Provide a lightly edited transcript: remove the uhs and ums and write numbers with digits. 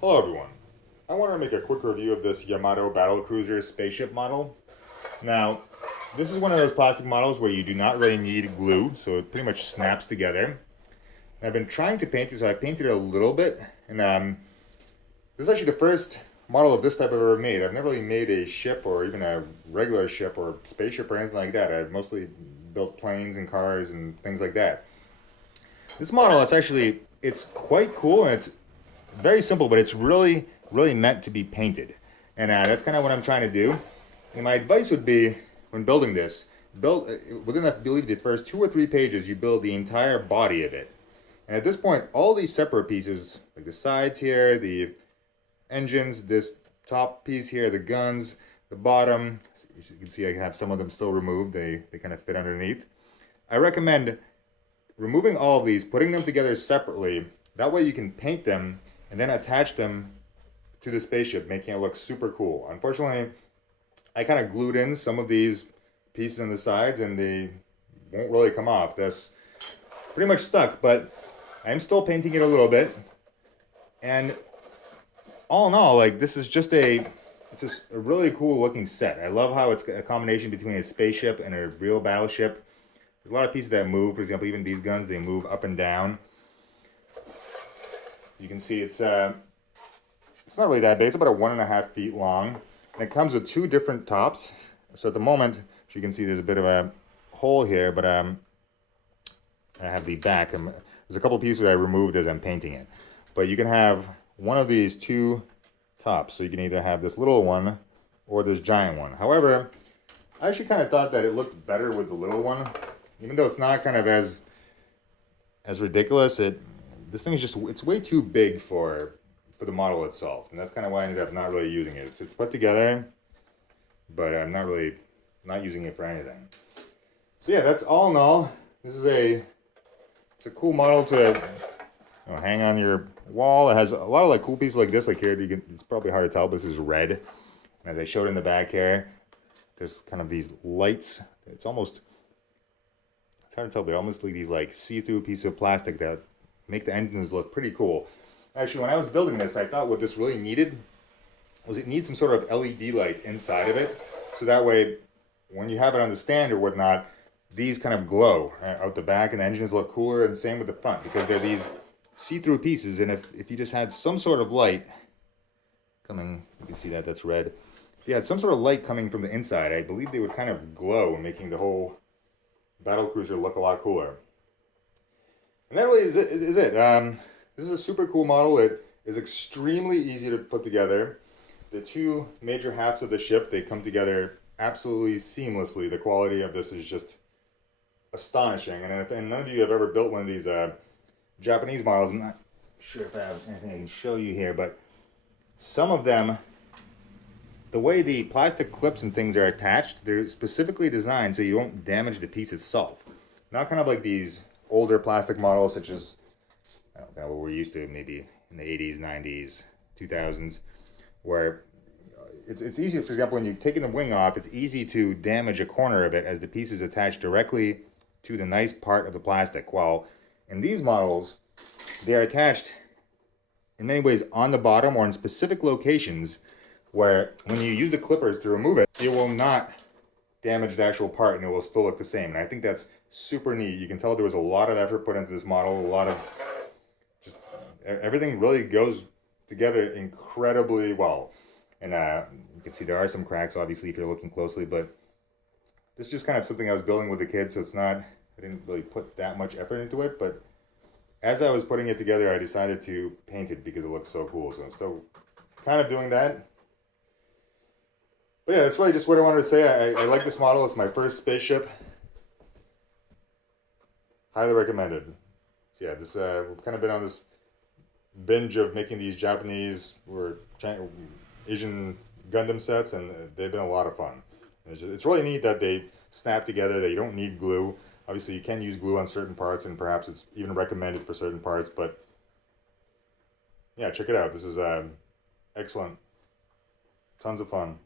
Hello everyone. I want to make a quick review of this Yamato battlecruiser spaceship model. Now, this is one of those plastic models where you do not really need glue, so it pretty much snaps together. And I've been trying to paint it, so I painted it a little bit, and this is actually the first model of this type I've ever made. I've never really made a ship or even a regular ship or spaceship or anything like that. I've mostly built planes and cars and things like that. This model, it's quite cool, and it's very simple, but it's really meant to be painted. And that's kind of what I'm trying to do. And my advice would be, when building this, within, I believe, the first 2 or 3 pages, you build the entire body of it. And at this point, all these separate pieces, like the sides here, the engines, this top piece here, the guns, the bottom, as you can see I have some of them still removed, they kind of fit underneath. I recommend removing all of these, putting them together separately. That way you can paint them and then attach them to the spaceship, making it look super cool. Unfortunately, I kind of glued in some of these pieces on the sides and they won't really come off. That's pretty much stuck, but I'm still painting it a little bit. And all in all, like, this is it's just a really cool looking set. I love how it's a combination between a spaceship and a real battleship. There's a lot of pieces that move. For example, even these guns, they move up and down. You can see it's not really that big. It's about 1.5 feet long. And it comes with 2 different tops. So at the moment, as you can see, there's a bit of a hole here, but I have the back. There's a couple pieces I removed as I'm painting it. But you can have one of these 2 tops. So you can either have this little one or this giant one. However, I actually kind of thought that it looked better with the little one. Even though it's not kind of as ridiculous, this thing is it's way too big for the model itself, and that's kind of why I ended up not really using it. It's put together, but I'm not using it for anything. So yeah, that's all in all. This is it's a cool model to hang on your wall. It has a lot of like cool pieces like this. Like here, it's probably hard to tell, but this is red. And as I showed in the back here, there's kind of these lights. It's hard to tell, but almost like these like see-through pieces of plastic that make the engines look pretty cool. Actually, when I was building this, I thought what this really needed was it needs some sort of LED light inside of it, so that way when you have it on the stand or whatnot, these kind of glow out the back and the engines look cooler, and same with the front, because they're these see-through pieces. And if you just had some sort of light coming, you can see that's red. If you had some sort of light coming from the inside, I believe they would kind of glow, making the whole battlecruiser look a lot cooler. And that really is it. This is a super cool model. It is extremely easy to put together. The 2 major halves of the ship, they come together absolutely seamlessly. The quality of this is just astonishing. And if none of you have ever built one of these Japanese models, I'm not sure if I have anything I can show you here, but some of them, the way the plastic clips and things are attached, they're specifically designed so you don't damage the piece itself. Not kind of like these older plastic models, such as what we're used to maybe in the 80s, 90s, 2000s, where it's easy. For example, when you're taking the wing off, it's easy to damage a corner of it as the piece is attached directly to the nice part of the plastic. While in these models, they are attached in many ways on the bottom or in specific locations where when you use the clippers to remove it, it will not damage the actual part and it will still look the same. And I think that's super neat. You can tell there was a lot of effort put into this model, a lot of everything really goes together incredibly well. And you can see there are some cracks, obviously, if you're looking closely, but this is just kind of something I was building with the kids, so I didn't really put that much effort into it. But as I was putting it together, I decided to paint it because it looks so cool. So I'm still kind of doing that. But yeah, that's really just what I wanted to say. I like this model. It's my first spaceship. Highly recommended. So yeah, we've kind of been on this binge of making these Japanese or Asian Gundam sets, and they've been a lot of fun. It's really neat that they snap together, that you don't need glue. Obviously, you can use glue on certain parts, and perhaps it's even recommended for certain parts, but yeah, check it out. This is excellent. Tons of fun.